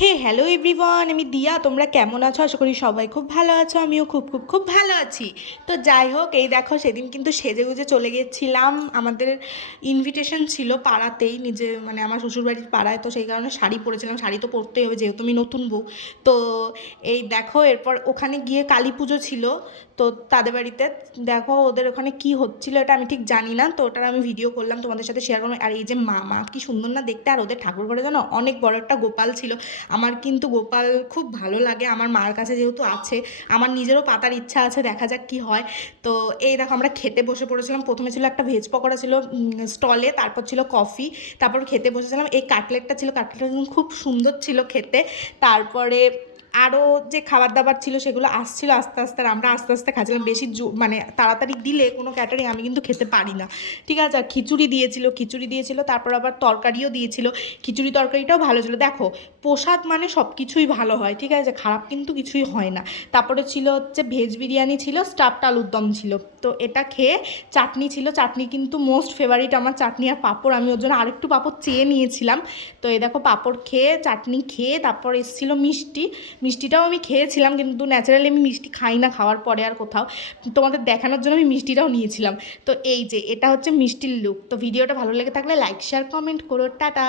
হে hello everyone, আমি দিয়া। তোমরা কেমন আছো? আশা করি সবাই খুব ভালো আছো। আমিও খুব খুব খুব ভালো আছি। তো যাই হোক, এই দেখো সেদিন কিন্তু সেজেগুজে চলে গেছিলাম। আমাদের ইনভিটেশন ছিল পাড়াতেই, নিজে মানে আমার শ্বশুরবাড়ির পাড়ায়। তো সেই কারণে শাড়ি পরেছিলাম। শাড়ি তো পরতেই হবে যেহেতু আমি নতুন বউ। তো এই দেখো, এরপর ওখানে গিয়ে কালী পুজো ছিল। তো তাদের বাড়িতে দেখো ওদের ওখানে কি হচ্ছিল এটা আমি ঠিক জানি না। তো ওটার আমি ভিডিও করলাম, তোমাদের সাথে শেয়ার করলাম। আর এই যে মা কি সুন্দর না দেখতে! আর ওদের ঠাকুর ঘরে জানো অনেক বড় একটা গোপাল ছিল। আমার কিন্তু গোপাল খুব ভালো লাগে, আমার মার কাছে যেহেতু আছে। আমার নিজেরও পাতার ইচ্ছা আছে, দেখা যাক কি হয়। তো এই দেখো আমরা খেতে বসে পড়েছিলাম। প্রথমে ছিল একটা ভেজ পকোড়া ছিল স্টলে, তারপর ছিল কফি, তারপর খেতে বসেছিলাম। এই কাটলেটটা ছিল, কাটলেটটা খুব সুন্দর ছিল খেতে। তারপরে আরও যে খাবার দাবার ছিল সেগুলো আসছিল আস্তে আস্তে, আর আমরা আস্তে আস্তে খাচ্ছিলাম। বেশি মানে তাড়াতাড়ি দিলে কোনো ক্যাটারিং আমি কিন্তু খেতে পারি না, ঠিক আছে। আর খিচুড়ি দিয়েছিল, তারপর আবার তরকারিও দিয়েছিল। খিচুড়ি তরকারিটাও ভালো ছিল। দেখো, প্রসাদ মানে সব কিছুই ভালো হয়, ঠিক আছে, খারাপ কিন্তু কিছুই হয় না। তারপরে ছিল হচ্ছে ভেজ বিরিয়ানি ছিল, স্টাফড আলুর দম ছিল। তো এটা খেয়ে চাটনি ছিল, চাটনি কিন্তু মোস্ট ফেভারিট আমার, চাটনি আর পাঁপড়। আমি ওর জন্য আরেকটু পাঁপড় চেয়ে নিয়েছিলাম। তো এই দেখো পাঁপড় খেয়ে চাটনি খেয়ে তারপর এসেছিল মিষ্টি। মিষ্টিটাও আমি খেয়েছিলাম, কিন্তু ন্যাচারালি আমি মিষ্টি খাই না খাওয়ার পরে আর কোথাও। তোমাদের দেখানোর জন্য আমি মিষ্টিটাও নিয়েছিলাম। তো এই যে এটা হচ্ছে মিষ্টির লুক। তো ভিডিওটা ভালো লেগে থাকলে লাইক শেয়ার কমেন্ট করো। টাটা।